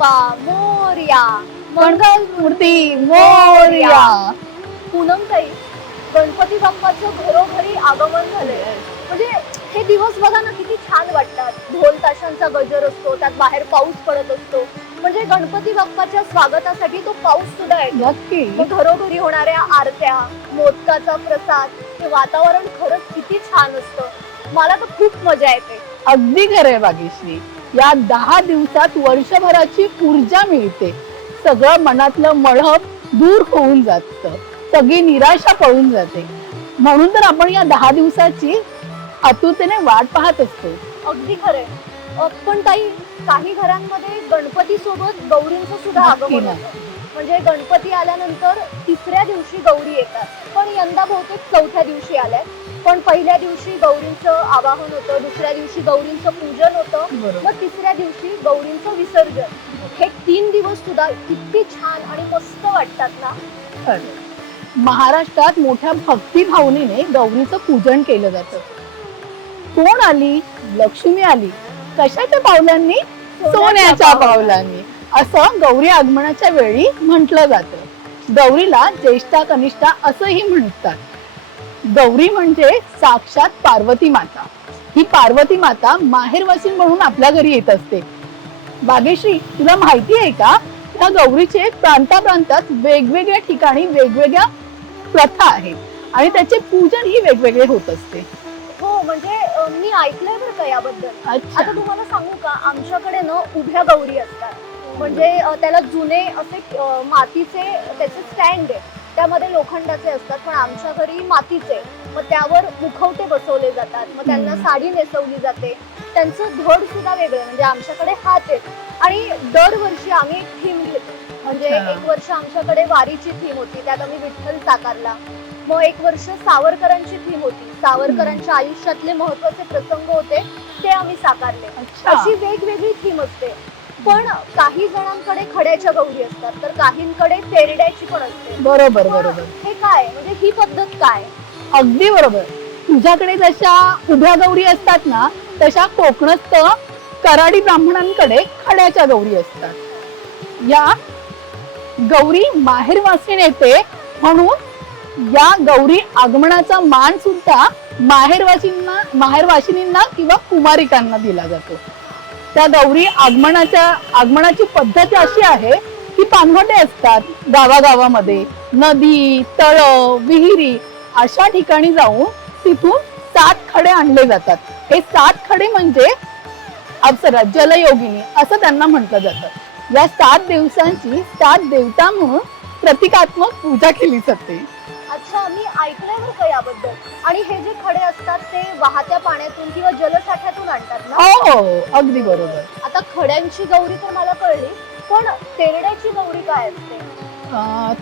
बाप्पा मोर्या मंगल मूर्ती मोर्या. पूनमताई गणपती बाप्पाचं घरोघरी आगमन झालंय. म्हणजे हे दिवस बघा ना किती छान वाटतात. ढोल ताशांचा गजर असतो त्यात बाहेर पाऊस पडत असतो. म्हणजे गणपती बाप्पाच्या स्वागतासाठी तो पाऊस सुद्धा येतो. नक्की. मग घरोघरी होणाऱ्या आरत्या मोदकाचा प्रसाद हे वातावरण खरंच किती छान असतं. मला तर खूप मजा येते. अगदी खरंय भाग्यश्री या दहा दिवसात वर्षभराची ऊर्जा मिळते. सगळं मनातलं मळप दूर होऊन जात. सगळी निराशा पळून जाते. म्हणून तर आपण या दहा दिवसाची आतुरतेने वाट पाहत असतो. अगदी खरंय. अ, पण ताई काही घरांमध्ये गणपती सोबत गौरींचं सुद्धा आगमन म्हणजे गणपती आल्यानंतर तिसऱ्या दिवशी गौरी येतात. पण यंदा बहुतेक चौथ्या दिवशी आल्यात. पण पहिल्या दिवशी गौरींचं आवाहन होतं दुसऱ्या दिवशी गौरींचं पूजन होतं मग तिसऱ्या दिवशी गौरींचं विसर्जन. हे तीन दिवस सुद्धा किती छान आणि मस्त वाटतात ना. महाराष्ट्रात मोठ्या भक्ती भावनेने गौरीचं पूजन केलं जातं. कोण आली? लक्ष्मी आली. कशाच्या पावलांनी? सोन्याच्या पावलांनी. असं गौरी आगमनाच्या वेळी म्हटलं जातं. गौरीला ज्येष्ठा कनिष्ठा असंही म्हणतात. गौरी म्हणजे साक्षात पार्वती माता. ही पार्वती माता माहेरवासीन म्हणून आपल्या घरी येत असते. बागेश्री तुला माहिती आहे का? या गौरीचे प्रांताप्रांतात वेगवेगळ्या ठिकाणी वेगवेगळ्या प्रथा आहेत आणि त्याचे पूजन ही वेगवेगळे होत असते. हो म्हणजे अ, मी ऐकलंय बरं का याबद्दल. अच्छा. आता तुम्हाला सांगू का आमच्याकडे ना उभ्या गौरी असतात. म्हणजे अ, त्याला जुने असे अ, मातीचे त्याचे स्टँड आहे त्यामध्ये लोखंडाचे असतात पण आमच्या घरी मातीचे. मग त्यावर मुखवटे बसवले जातात. मग त्यांना. साडी नेसवली जाते. त्यांचं धड सुद्धा वेगळं म्हणजे आमच्याकडे हात आहेत. आणि दरवर्षी आम्ही एक थीम घेतो. म्हणजे. एक वर्ष आमच्याकडे वारीची थीम होती. त्यात आम्ही विठ्ठल साकारला. मग एक वर्ष सावरकरांची थीम होती. सावरकरांच्या आयुष्यातले महत्त्वाचे प्रसंग होते ते आम्ही साकारले. अशी वेगवेगळी थीम असते. पण काही जणांकडे खड्याच्या गौरी असतात तर काहींकडे तेरड्याची पण असते. बरोबर बरोबर. हे काय? म्हणजे ही पद्धत काय? अगदी बरोबर. तुझ्याकडे जशा उभ्या गौरी असतात ना तशा कोकणस्थ कराडी ब्राह्मणांकडे खड्याच्या गौरी असतात. या गौरी माहेरवासीन येते म्हणून या गौरी आगमनाचा मान सुद्धा माहेरवासींना माहेरवासिनींना किंवा कुमारिकांना दिला जातो. त्या गौरी आगमनाच्या आगमनाची पद्धत अशी आहे की पानवटे असतात गावागावामध्ये. नदी तळ विहिरी अशा ठिकाणी जाऊन तिथून सात खडे आणले जातात. हे सात खडे म्हणजे अप्सरा जलयोगिनी असं त्यांना म्हटलं जातं. या सात दिवसांची सात देवता म्हणून प्रतिकात्मक पूजा केली जाते. अच्छा मी ऐकलंय बरं का याबद्दल? आणि हे जे खडे असतात ते वाहत्या पाण्यातून किंवा जलसाठ्यातून आणतात ना? हो हो अगदी बरोबर. आता खड्यांची गौरी तर मला कळली पण तेरड्याची गौरी काय असते? अं,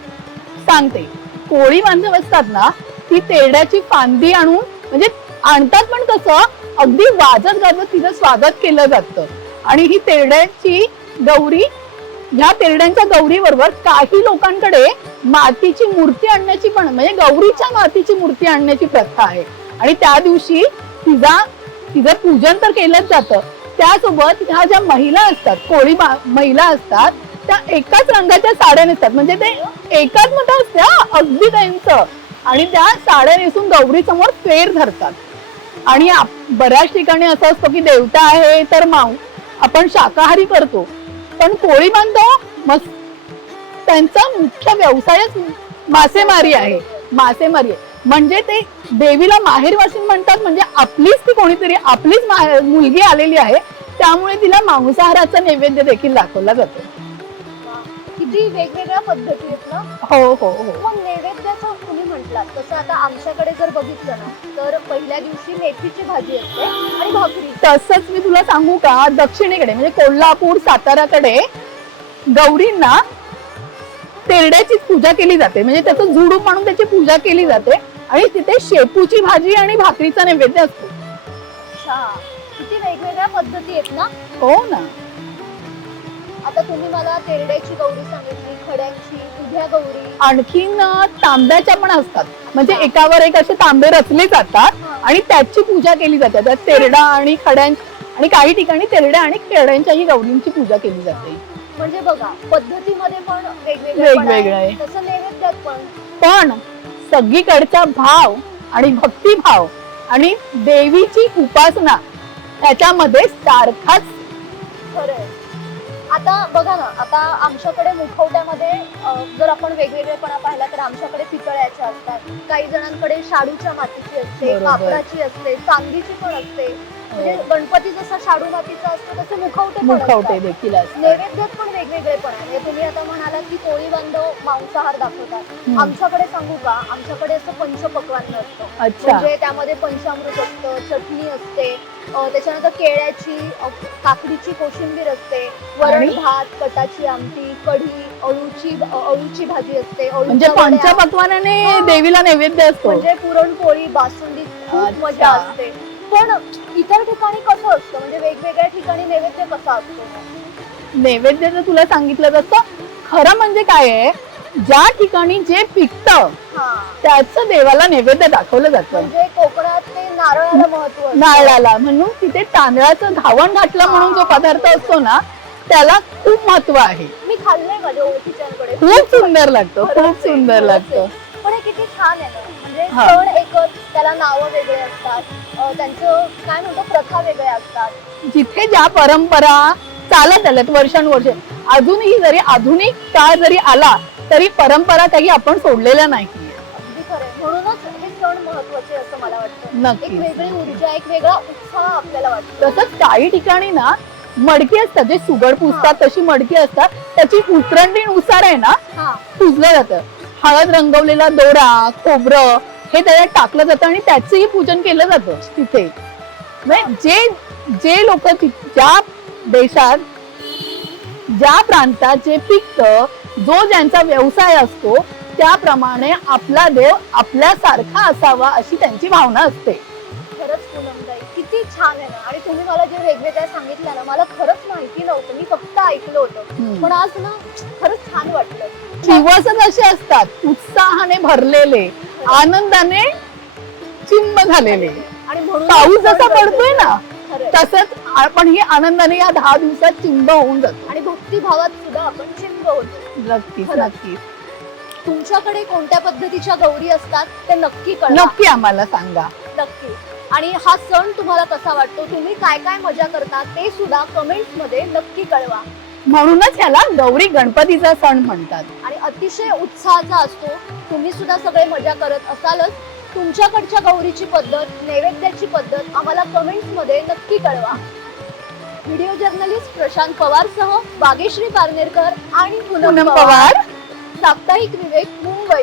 सांगते. कोळी बांधव असतात ना ती तेरड्याची फांदी आणून म्हणजे आणतात पण कसं अगदी वाजत गाजत तिचं स्वागत केलं जातं. आणि ही तेरड्याची गौरी ह्या तेरड्यांच्या गौरी बरोबर काही लोकांकडे मातीची मूर्ती आणण्याची पण म्हणजे गौरीच्या मातीची मूर्ती आणण्याची प्रथा आहे. आणि त्या दिवशी तिचा तिचं पूजन तर केलंच जातं. त्यासोबत ह्या ज्या महिला असतात कोळी महिला असतात त्या एकाच रंगाच्या साड्या नेसतात म्हणजे ते एकाच मत असते अगदी त्यांचं. आणि त्या साड्या नेसून गौरी समोर फेर धरतात. आणि बऱ्याच ठिकाणी असं असतं की देवता आहे तर माऊ आपण शाकाहारी करतो. पण कोळी बांधव मस्त. त्यांचा मुख्य व्यवसायच मासेमारी आहे. मासेमारी आहे. म्हणजे ते देवीला माहेरवासीन म्हणतात म्हणजे आपलीच ती कोणीतरी आपलीच मुलगी आलेली आहे. त्यामुळे तिला मांसाहाराचा नैवेद्य देखील दाखवला जातो. किती वेगवेगळ्या पद्धती आहेत ना? हो हो हो. मग नैवेद्याचं तुम्ही म्हटलात तसं आता आमच्याकडे जर बघितलं ना तर पहिल्या दिवशी मेथीची भाजी असते आणि भाकरी. तसंच मी तुला सांगू का दक्षिणेकडे म्हणजे कोल्हापूर साताराकडे गौरींना तेरड्याचीच पूजा केली जाते. म्हणजे त्याचं झुडूप म्हणून त्याची पूजा केली जाते आणि तिथे शेपूची भाजी आणि भाकरीचा नैवेद्य असतो. अच्छा. किती वेगवेगळ्या पद्धती आहेत ना? हो ना. आता तुम्ही मला तेरड्याची गौरी सांगितली खड्यांची उभ्या गौरी. आणखीन अं, तांब्याच्या पण असतात. म्हणजे एकावर एक असे तांबे रचले जातात आणि त्याची पूजा केली जाते. त्यात तेरडा आणि खड्यां आणि काही ठिकाणी तेरड्या आणि खेड्यांच्याही गौरींची पूजा केली जाते. म्हणजे बघा पद्धतीमध्ये पण वेगवेगळे वेगवेगळं आहे. तसं नैवेद्यात पण. पण सगळीकडचा भाव आणि भक्तिभाव आणि देवीची उपासना त्याच्यामध्ये सारखाच खरंय आता बघा ना आता आमच्याकडे मुखवट्यामध्ये जर आपण वेगवेगळेपणा पाहिला तर आमच्याकडे पितळ्याच्या असतात काही जणांकडे शाडूच्या मातीची असते. कापडाची असते चांदीची पण असते म्हणजे गणपती जसा शाडू मातीचा असतो तसे मुखवटे पण मुखवटे असतात. देखील असतात नैवेद्यात पण वेगवेगळे पण आहे म्हणजे तुम्ही आता म्हणालात की कोळी बांधव मांसाहार दाखवतात हम्म. आमच्याकडे सांगू का आमच्याकडे असं पंचपक्वान्न असतं अच्छा म्हणजे त्यामध्ये पंचामृत असतं चटणी असते अ, त्याच्यानंतर केळ्याची अ, काकडीची कोशिंबीर असते वरण आणि? भात कटाची आमटी कढी अळूची अळूची भाजी असते अळूच्या म्हणजे वड्या, पंचपक्वानाने. देवीला नैवेद्य असतो म्हणजे पुरणपोळी बासुंदी खूप अच्छा. मजा असते पण इतर ठिकाणी कसं असतं? म्हणजे वेगवेगळ्या ठिकाणी नैवेद्य कसा असतो? नैवेद्य जर तुला सांगितलं तसं खरं म्हणजे काय आहे? ज्या ठिकाणी जे पिकतं हा. त्याचं देवाला नैवेद्य दाखवलं जातं. म्हणजे कोकणात ते नारळाला महत्त्व असतं. नारळाला. म्हणून तिथे तांदळाचं घावण घातलं म्हणून जो पदार्थ असतो ना त्याला खूप महत्त्व आहे. मी खाल्लंय माझ्या खूप सुंदर लागतं खूप सुंदर लागतं. पण हे किती छान आहे ना. म्हणजे हा. सण एकच त्याला नावं वेगळे असतात. अं, त्यांचं काय म्हणतो प्रथा वेगळ्या असतात. जिथे ज्या परंपरा चालत आल्यात वर्षानुवर्ष अजूनही जरी आधुनिक काळ जरी आला तरी परंपरा काही आपण सोडलेल्या नाही अगदी खरंय म्हणूनच हे सण महत्त्वाचे असं मला वाटतं. एक नक्की वेगळी ऊर्जा एक वेगळा उत्साह आपल्याला वाटतो. तसंच काही ठिकाणी ना मडकी असतात जे सुगड पुजतात तशी मडकी असतात त्याची उतरंडी नुसार आहे ना हा. पुजलं जातं. हळद रंगवलेला दोरा खोबरं हे त्याच्यात टाकलं जातं आणि त्याचंही पूजन केलं जातं तिथे. म्हणजे जे जे लोक ज्या देशात ज्या प्रांतात जे पिकतं जो ज्यांचा व्यवसाय असतो त्याप्रमाणे आपला देव आपल्यासारखा असावा अशी त्यांची भावना असते. छान आहे ना. आणि तुम्ही मला जे वेगवेगळ्या सांगितलं ना मला खरंच माहिती नव्हतं. मी फक्त ऐकलं होतं. पण आज ना खरंच छान वाटलं. दिवसच असे असतात उत्साहाने भरलेले आनंदाने चिंब झालेले. आणि म्हणून पाऊस जसा पडतोय ना. तसंच आपण हे आनंदाने या दहा दिवसात चिंब होऊन जातो. आणि भक्तिभावात सुद्धा आपण चिंब होतो. नक्कीच. नक्कीच. तुमच्याकडे कोणत्या पद्धतीच्या गौरी असतात ते नक्की नक्की आम्हाला सांगा. नक्की. आणि हा सण तुम्हाला कसा वाटतो? तुम्ही काय काय मजा करता? ते सुद्धा कमेंट्समध्ये नक्की कळवा. म्हणूनच ह्याला गौरी गणपतीचा सण म्हणतात. आणि अतिशय उत्साहाचा असतो. तुम्ही सुद्धा सगळे मजा करत असालच. तुमच्याकडच्या गौरीची पद्धत नैवेद्याची पद्धत आम्हाला कमेंट्समध्ये नक्की कळवा. व्हिडिओ जर्नलिस्ट प्रशांत पवार सह बागेश्री पारनेरकर आणि पूनम पवार. साप्ताहिक विवेक मुंबई.